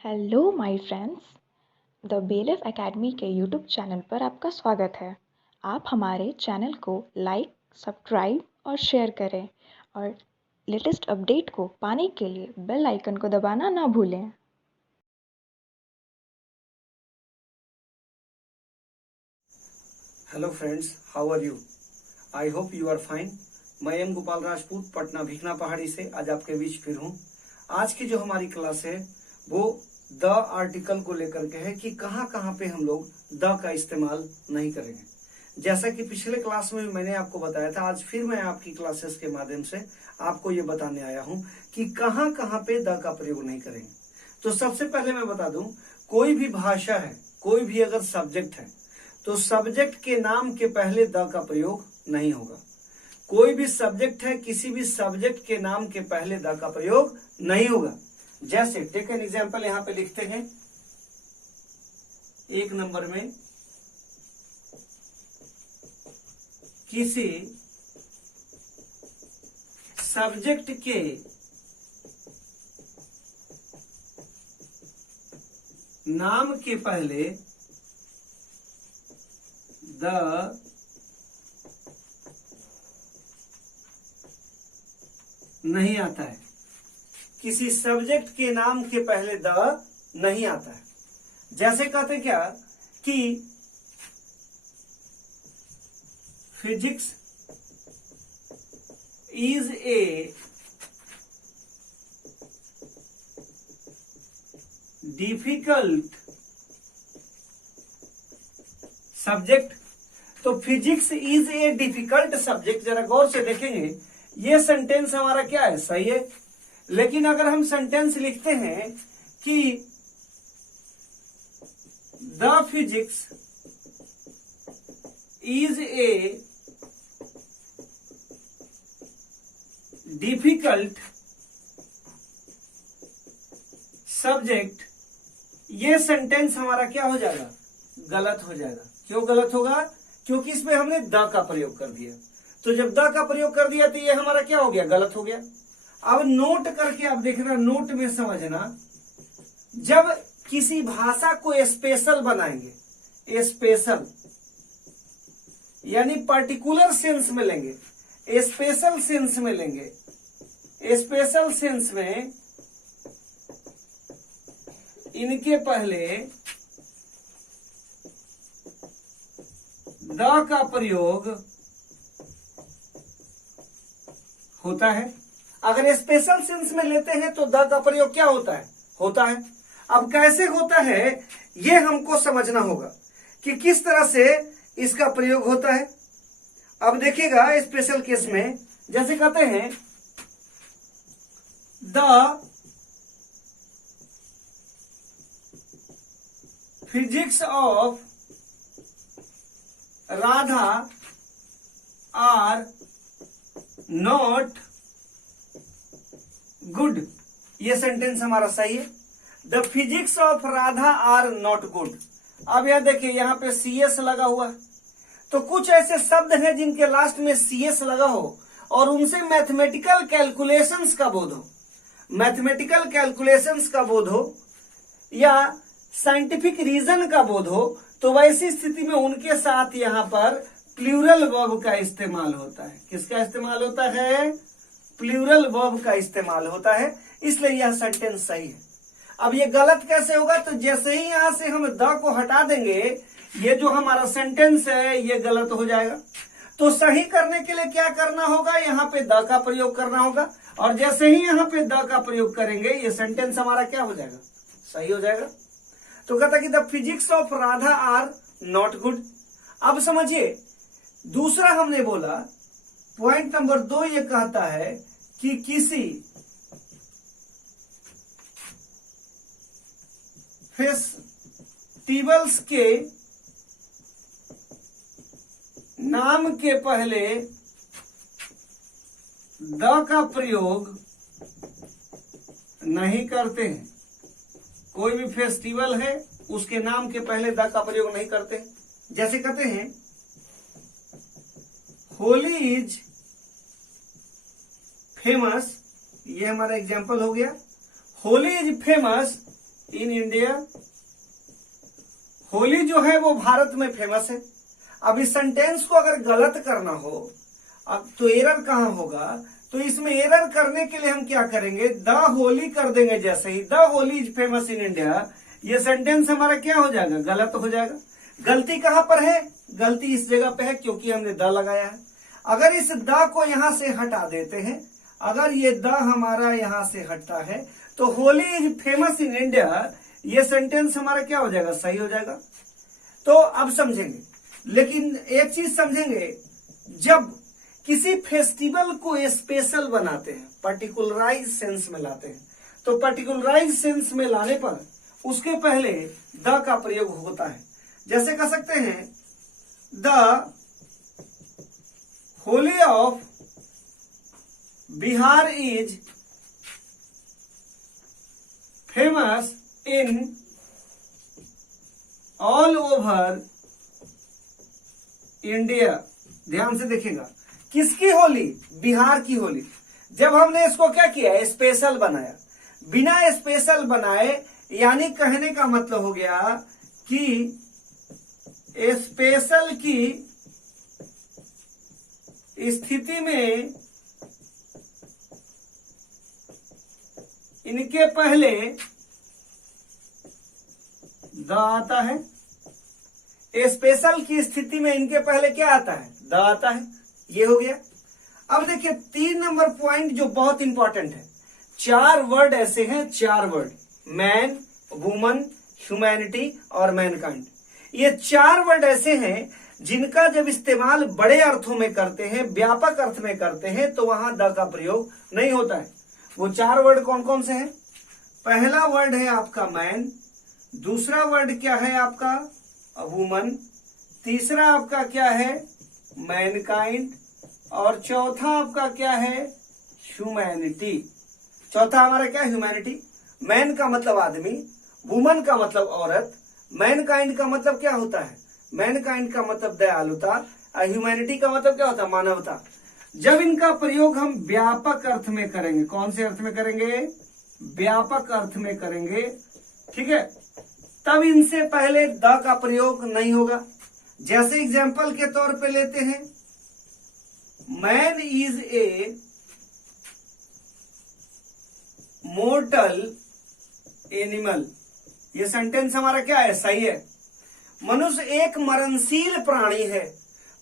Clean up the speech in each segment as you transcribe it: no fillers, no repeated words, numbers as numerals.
Hello my friends, the bailiff academy के YouTube channel पर आपका स्वागत है। आप हमारे चैनल को लाइक, सब्सक्राइब और शेयर करें और लेटेस्ट अपडेट को पाने के लिए बेल आइकन को दबाना ना भूलें। Hello friends, how are you? I hope you are fine. मैं एम गोपाल राजपूत पटना भिखना पहाड़ी से आज आपके बीच फिर हूँ। आज की जो हमारी क्लास है वो द आर्टिकल को लेकर के है कि कहाँ कहाँ पे हम लोग द का इस्तेमाल नहीं करेंगे। जैसा कि पिछले क्लास में मैंने आपको बताया था, आज फिर मैं आपकी क्लासेस के माध्यम से आपको ये बताने आया हूँ कि कहाँ कहाँ पे द का प्रयोग नहीं करेंगे। तो सबसे पहले मैं बता दूं, कोई भी भाषा है, कोई भी अगर सब्जेक्ट है तो सब्जेक्ट के नाम के पहले द का प्रयोग नहीं होगा। कोई भी सब्जेक्ट है, किसी भी सब्जेक्ट के नाम के पहले द का प्रयोग नहीं होगा। जैसे टेक एन एग्जांपल यहां पे लिखते हैं 1 नंबर में, किसी सब्जेक्ट के नाम के पहले द नहीं आता है। किसी सब्जेक्ट के नाम के पहले द नहीं आता है। जैसे कहते क्या कि physics is a difficult subject. तो physics is a difficult subject, जरा गौर से देखेंगे, ये सेंटेंस हमारा क्या है? सही है। लेकिन अगर हम सेंटेंस लिखते हैं कि the physics is a difficult subject, ये सेंटेंस हमारा क्या हो जाएगा? गलत हो जाएगा। क्यों गलत होगा? क्योंकि इसमें हमने द का प्रयोग कर दिया। तो जब द का प्रयोग कर दिया तो ये हमारा क्या हो गया? गलत हो गया। अब नोट करके आप देखना, नोट में समझना, जब किसी भाषा को स्पेशल बनाएंगे, स्पेशल यानी पर्टिकुलर सेंस में लेंगे, स्पेशल सेंस में लेंगे, स्पेशल सेंस में इनके पहले द का प्रयोग होता है। अगर स्पेशल सेंस में लेते हैं तो द का प्रयोग क्या होता है? होता है। अब कैसे होता है ये हमको समझना होगा कि किस तरह से इसका प्रयोग होता है। अब देखिएगा स्पेशल केस में, जैसे कहते हैं the physics of Radha are not good, ये सेंटेंस हमारा सही है। The physics of Radha are not good. अब यह देखिए यहां पे CS लगा हुआ है, तो कुछ ऐसे शब्द हैं जिनके लास्ट में CS लगा हो और उनसे मैथमेटिकल कैलकुलेशंस का बोध हो, मैथमेटिकल कैलकुलेशंस का बोध हो या साइंटिफिक रीजन का बोध हो, तो वैसी स्थिति में उनके साथ यहां पर प्लूरल वर्ब का इस्तेमाल होता है। किसका इस्तेमाल होता है? प्लूरल वर्ब का इस्तेमाल होता है। इसलिए यह सेंटेंस सही है। अब ये गलत कैसे होगा? तो जैसे ही यहां से हम द को हटा देंगे, ये जो हमारा सेंटेंस है ये गलत हो जाएगा। तो सही करने के लिए क्या करना होगा? यहाँ पे द का प्रयोग करना होगा, और जैसे ही यहाँ पे द का प्रयोग करेंगे ये सेंटेंस हमारा क्या हो जाएगा? सही हो जाएगा। तो कहता कि the physics of Radha are not good. अब समझिए, दूसरा हमने बोला, पॉइंट नंबर 2 ये कहता है कि किसी फेस्टिवल्स के नाम के पहले द का प्रयोग नहीं करते हैं। कोई भी फेस्टिवल है उसके नाम के पहले द का प्रयोग नहीं करते। जैसे कहते हैं होली इज फेमस, ये हमारा एग्जाम्पल हो गया। Holi is famous in India, Holi जो है वो भारत में फेमस है। अब इस सेंटेंस को अगर गलत करना हो अब तो एरर कहां होगा, तो इसमें एरर करने के लिए हम क्या करेंगे, द होली कर देंगे। जैसे ही the Holi is famous in India, ये सेंटेंस हमारा क्या हो जाएगा, गलत हो जाएगा। गलती कहां पर है, गलती इस जगह पे है क्योंकि हमने द लगाया है। अगर इस द को यहां से हटा देते हैं, अगर ये द हमारा यहां से हटता है तो Holi is famous in India, ये सेंटेंस हमारा क्या हो जाएगा, सही हो जाएगा। तो अब समझेंगे, लेकिन एक चीज समझेंगे, जब किसी फेस्टिवल को स्पेशल बनाते हैं, पर्टिकुलराइज सेंस में लाते हैं, तो पर्टिकुलराइज सेंस में लाने पर उसके पहले द का प्रयोग होता है। जैसे कह सकते हैं the Holi of Bihar is famous in all over India. ध्यान से देखिएगा, किसकी होली, बिहार की होली। जब हमने इसको क्या किया, स्पेशल बनाया, बिना स्पेशल बनाए, यानी कहने का मतलब हो गया कि स्पेशल की स्थिति में इनके पहले द आता है। स्पेशल की स्थिति में इनके पहले क्या आता है, द आता है। ये हो गया। अब देखिए 3 नंबर पॉइंट जो बहुत इंपॉर्टेंट है, 4 वर्ड ऐसे हैं, 4 वर्ड, मैन, वुमन, ह्यूमैनिटी और मैनकाइंड। ये 4 वर्ड ऐसे हैं जिनका जब इस्तेमाल बड़े अर्थों में करते हैं, व्यापक अर्थ में करते हैं, तो वहां द का प्रयोग नहीं होता है। वो 4 वर्ड कौन कौन से हैं? पहला वर्ड है आपका मैन, दूसरा वर्ड क्या है आपका, वुमन, तीसरा आपका क्या है, मैनकाइंड, और चौथा आपका क्या है, ह्यूमैनिटी। चौथा हमारा क्या है, ह्यूमैनिटी। मैन का मतलब आदमी, वुमन का मतलब औरत, मैनकाइंड का मतलब क्या होता है, मैनकाइंड का मतलब दयालुता, और ह्यूमैनिटी का मतलब क्या होता है, मानवता। जब इनका प्रयोग हम व्यापक अर्थ में करेंगे, कौन से अर्थ में करेंगे, व्यापक अर्थ में करेंगे, ठीक है, तब इनसे पहले द का प्रयोग नहीं होगा। जैसे एग्जाम्पल के तौर पे लेते हैं, man is a mortar animal. ये सेंटेंस हमारा क्या है, सही है। मनुष्य एक मरणशील प्राणी है,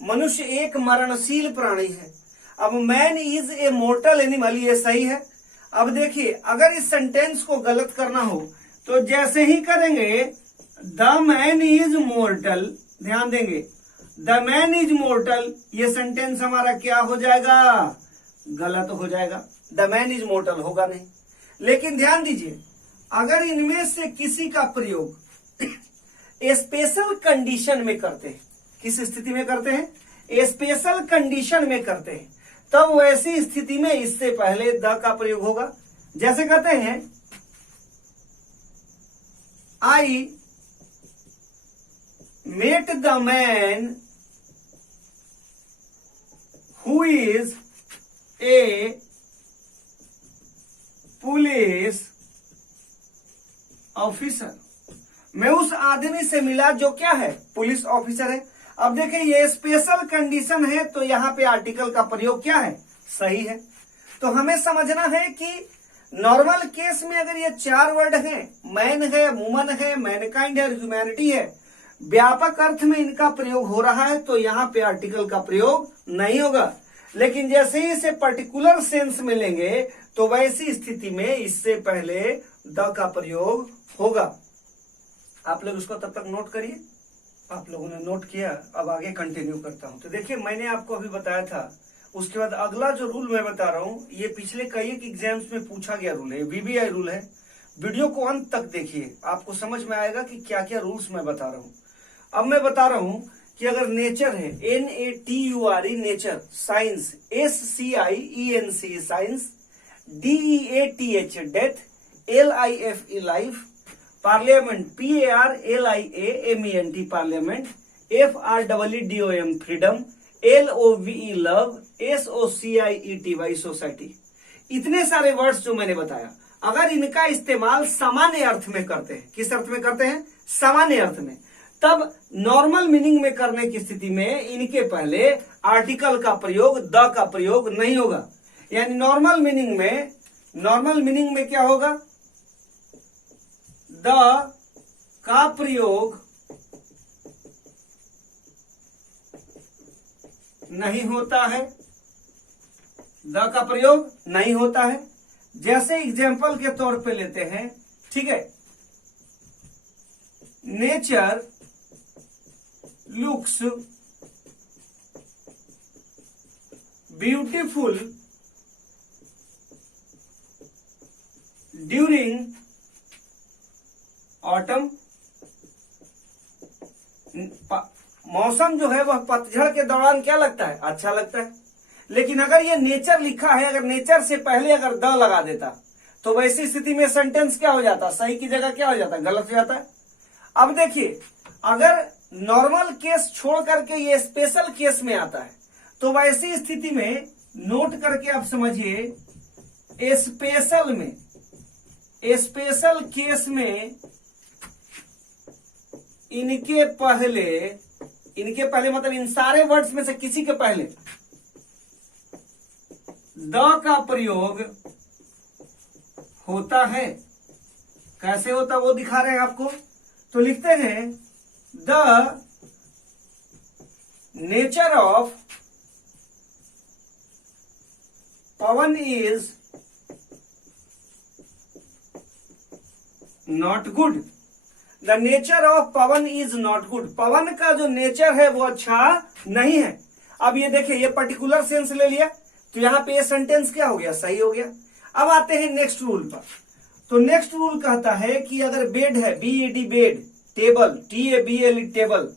मनुष्य एक मरणशील प्राणी है। अब man is a mortar animal, ये सही है। अब देखिए, अगर इस सेंटेंस को गलत करना हो तो जैसे ही करेंगे द मैन इज मोर्टल, ध्यान देंगे, द मैन इज मोर्टल, ये सेंटेंस हमारा क्या हो जाएगा, गलत हो जाएगा। द मैन इज मोर्टल होगा नहीं। लेकिन ध्यान दीजिए, अगर इनमें से किसी का प्रयोग स्पेशल कंडीशन में करते हैं, किस स्थिति में करते हैं, स्पेशल कंडीशन में करते हैं, तब वैसी स्थिति में इससे पहले द का प्रयोग होगा। जैसे कहते हैं I met the man who is a police officer. मैं उस आदमी से मिला जो क्या है, पुलिस ऑफिसर है। अब देखिए, ये स्पेशल कंडीशन है तो यहां पे आर्टिकल का प्रयोग क्या है, सही है। तो हमें समझना है कि नॉर्मल केस में अगर ये 4 वर्ड हैं, मैन है, वुमन है, मैनकाइंड है, ह्यूमैनिटी है, व्यापक अर्थ में इनका प्रयोग हो रहा है तो यहां पे आर्टिकल का प्रयोग नहीं होगा। लेकिन जैसे ही इसे पर्टिकुलर सेंस में लेंगे तो वैसी स्थिति में इससे पहले द का प्रयोग होगा। आप लोग उसको तब तक नोट करिए। आप लोगों ने नोट किया, अब आगे कंटिन्यू करता हूं। तो देखिए, मैंने आपको अभी बताया था, उसके बाद अगला जो रूल मैं बता रहा हूं, ये पिछले कई एग्जाम्स में पूछा गया रूल है, वीबीआई रूल है। वीडियो को अंत तक देखिए, आपको समझ में आएगा कि क्या क्या रूल्स मैं बता रहा हूं। अब मैं बता रहा हूं कि अगर नेचर है, NATURE nature, science SCIENC science, DEATH death, LIFE life, parliament PARLIAMENT parliament, FREEDOM freedom, LOVE love, SOCIETY society. इतने सारे वर्ड्स जो मैंने बताया, अगर इनका इस्तेमाल सामान्य अर्थ में करते हैं, किस अर्थ में करते हैं? सामान्य अर्थ में, तब नॉर्मल मीनिंग में करने की स्थिति में इनके पहले आर्टिकल का प्रयोग, द का प्रयोग नहीं होगा। यानी नॉर्मल मीनिंग में क्या होगा? द का प्रयोग नहीं होता है, द का प्रयोग नहीं होता है। जैसे एग्जाम्पल के तौर पे लेते हैं, ठीक है, nature looks beautiful during autumn. मौसम जो है वह पतझड़ के दौरान क्या लगता है? अच्छा लगता है। लेकिन अगर ये नेचर लिखा है, अगर नेचर से पहले अगर द लगा देता तो वैसी स्थिति में सेंटेंस क्या हो जाता? सही की जगह क्या हो जाता? गलत हो जाता है। अब देखिए, अगर नॉर्मल केस छोड़ करके ये स्पेशल केस में आता है तो वैसी स्थिति में नोट करके आप समझिए, स्पेशल केस में इनके पहले मतलब इन सारे वर्ड्स में से किसी के पहले द का प्रयोग होता है। कैसे होता वो दिखा रहे हैं आपको। तो लिखते हैं, the nature of Pawan is not good. The nature of Pawan is not good. Pawan का जो नेचर है वो अच्छा नहीं है। अब ये देखिए, ये पर्टिकुलर सेंस ले लिया तो यहां पे ये सेंटेंस क्या हो गया? सही हो गया। अब आते हैं नेक्स्ट रूल पर। तो नेक्स्ट रूल कहता है कि अगर बेड है, BED bed, table, TABLE table,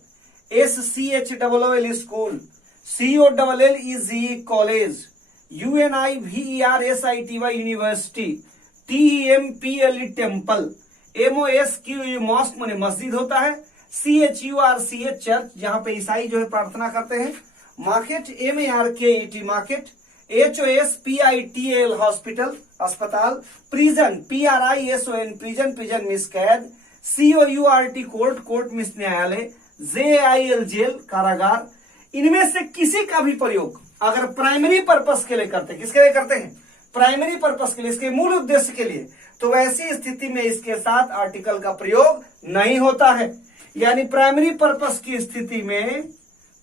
SCHOOL school, COLLEGE college, UNIVERSITY university, TEMPLE temple, MOSQUE mosque माने मस्जिद होता है, CHURCH चर्च जहां पे ईसाई जो है प्रार्थना करते हैं, market MARKET market, HOSPITAL hospital अस्पताल, प्रिजन PRISON प्रिजन मीन्स कैद, COURT कोर्ट मीन्स न्यायालय, JAIL जेल कारागार। इनमें से किसी का भी प्रयोग अगर प्राइमरी पर्पस के लिए करते हैं, किसके लिए करते हैं? प्राइमरी पर्पस के लिए, इसके मूल उद्देश्य के लिए, तो वैसी स्थिति में इसके साथ आर्टिकल का प्रयोग नहीं होता है। यानी प्राइमरी पर्पस की स्थिति में,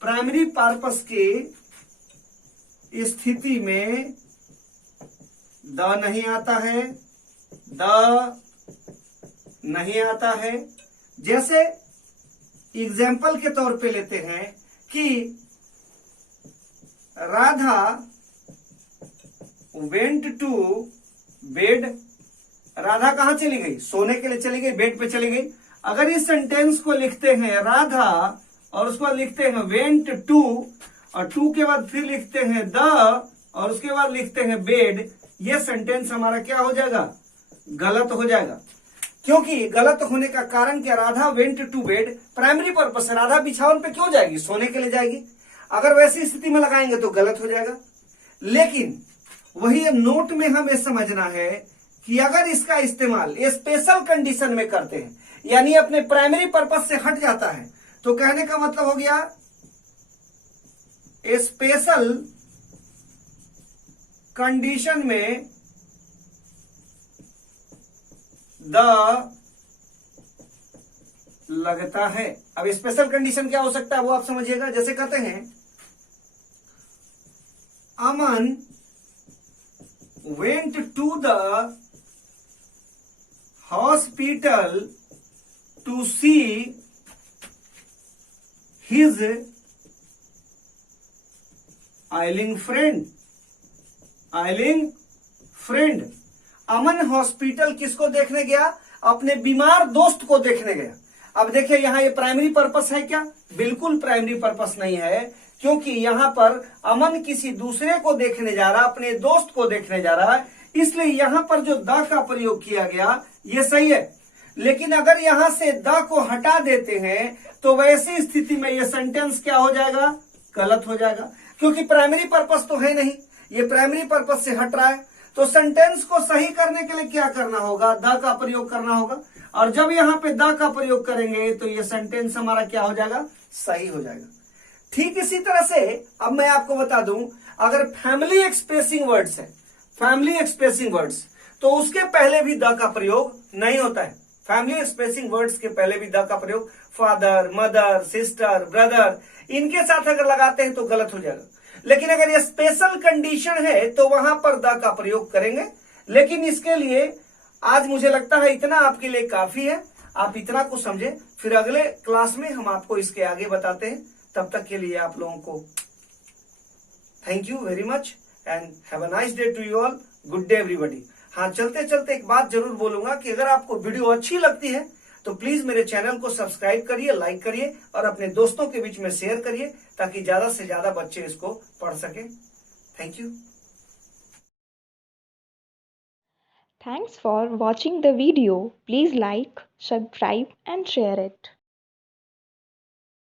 प्राइमरी पर्पस की स्थिति में द नहीं आता है, द नहीं आता है। जैसे एग्जाम्पल के तौर पे लेते हैं कि Radha went to bed. Radha कहां चली गई? सोने के लिए चली गई, बेड पे चली गई। अगर इस सेंटेंस को लिखते हैं राधा और उसको लिखते हैं वेंट टू, और टू के बाद फिर लिखते हैं द और उसके बाद लिखते हैं बेड, ये सेंटेंस हमारा क्या हो जाएगा? गलत हो जाएगा। क्योंकि गलत होने का कारण क्या? Radha went to bed primary purpose है, राधा बिछावन पे क्यों जाएगी? सोने के लिए जाएगी। अगर वैसी स्थिति में लगाएंगे तो गलत हो जाएगा। लेकिन वही नोट में हमें समझना है कि अगर इसका इस्तेमाल स्पेशल कंडीशन में करते हैं, यानी अपने प्राइमरी पर्पस से हट जाता है, तो कहने का मतलब हो गया स्पेशल कंडीशन में द लगता है। अब स्पेशल कंडीशन क्या हो सकता है वो आप समझिएगा। जैसे कहते हैं Aman went to the hospital to see his ailing friend. Aman hospital किसको देखने गया? अपने बीमार दोस्त को देखने गया। अब देखिए यहां ये प्राइमरी पर्पस है क्या? बिल्कुल प्राइमरी पर्पस नहीं है, क्योंकि यहां पर अमन किसी दूसरे को देखने जा रहा, अपने दोस्त को देखने जा रहा है, इसलिए यहां पर जो द का प्रयोग किया गया ये सही है। लेकिन अगर यहां से द को हटा देते हैं तो वैसी स्थिति में ये सेंटेंस क्या हो जाएगा? गलत हो जाएगा, क्योंकि प्राइमरी पर्पस तो है नहीं, ये प्राइमरी पर्पस से हट रहा है। तो सेंटेंस को सही करने के लिए क्या करना होगा, द का प्रयोग करना होगा। और जब यहां पे द का प्रयोग करेंगे तो ये सेंटेंस हमारा क्या हो जाएगा, सही हो जाएगा। ठीक इसी तरह से अब मैं आपको बता दूं, अगर फैमिली एक्सप्रेसिंग वर्ड्स है, फैमिली एक्सप्रेसिंग वर्ड्स, तो उसके पहले भी द का प्रयोग नहीं होता है। फैमिली एक्सप्रेसिंग वर्ड्स के पहले भी द का प्रयोग फादर, मदर, सिस्टर, ब्रदर, इनके साथ अगर लगाते हैं तो गलत हो जाएगा। लेकिन अगर ये स्पेशल कंडीशन है तो वहां पर द का प्रयोग करेंगे। लेकिन इसके लिए आज मुझे लगता है इतना आपके लिए काफी है, आप इतना को समझे। फिर अगले क्लास में हम आपको इसके आगे बताते हैं। तब तक के लिए आप लोगों को thank you very much and have a nice day to you all. Good day everybody. हाँ, चलते चलते एक बात जरूर बोलूंगा कि अगर आपको वीडियो अच्छी लगती है तो प्लीज मेरे चैनल को सब्सक्राइब करिए, लाइक करिए और अपने दोस्तों के बीच में शेयर करिए ताकि ज्यादा से ज्यादा बच्चे इसको पढ़ सके। Thank you. Thanks for watching the video. Please like, subscribe and share it.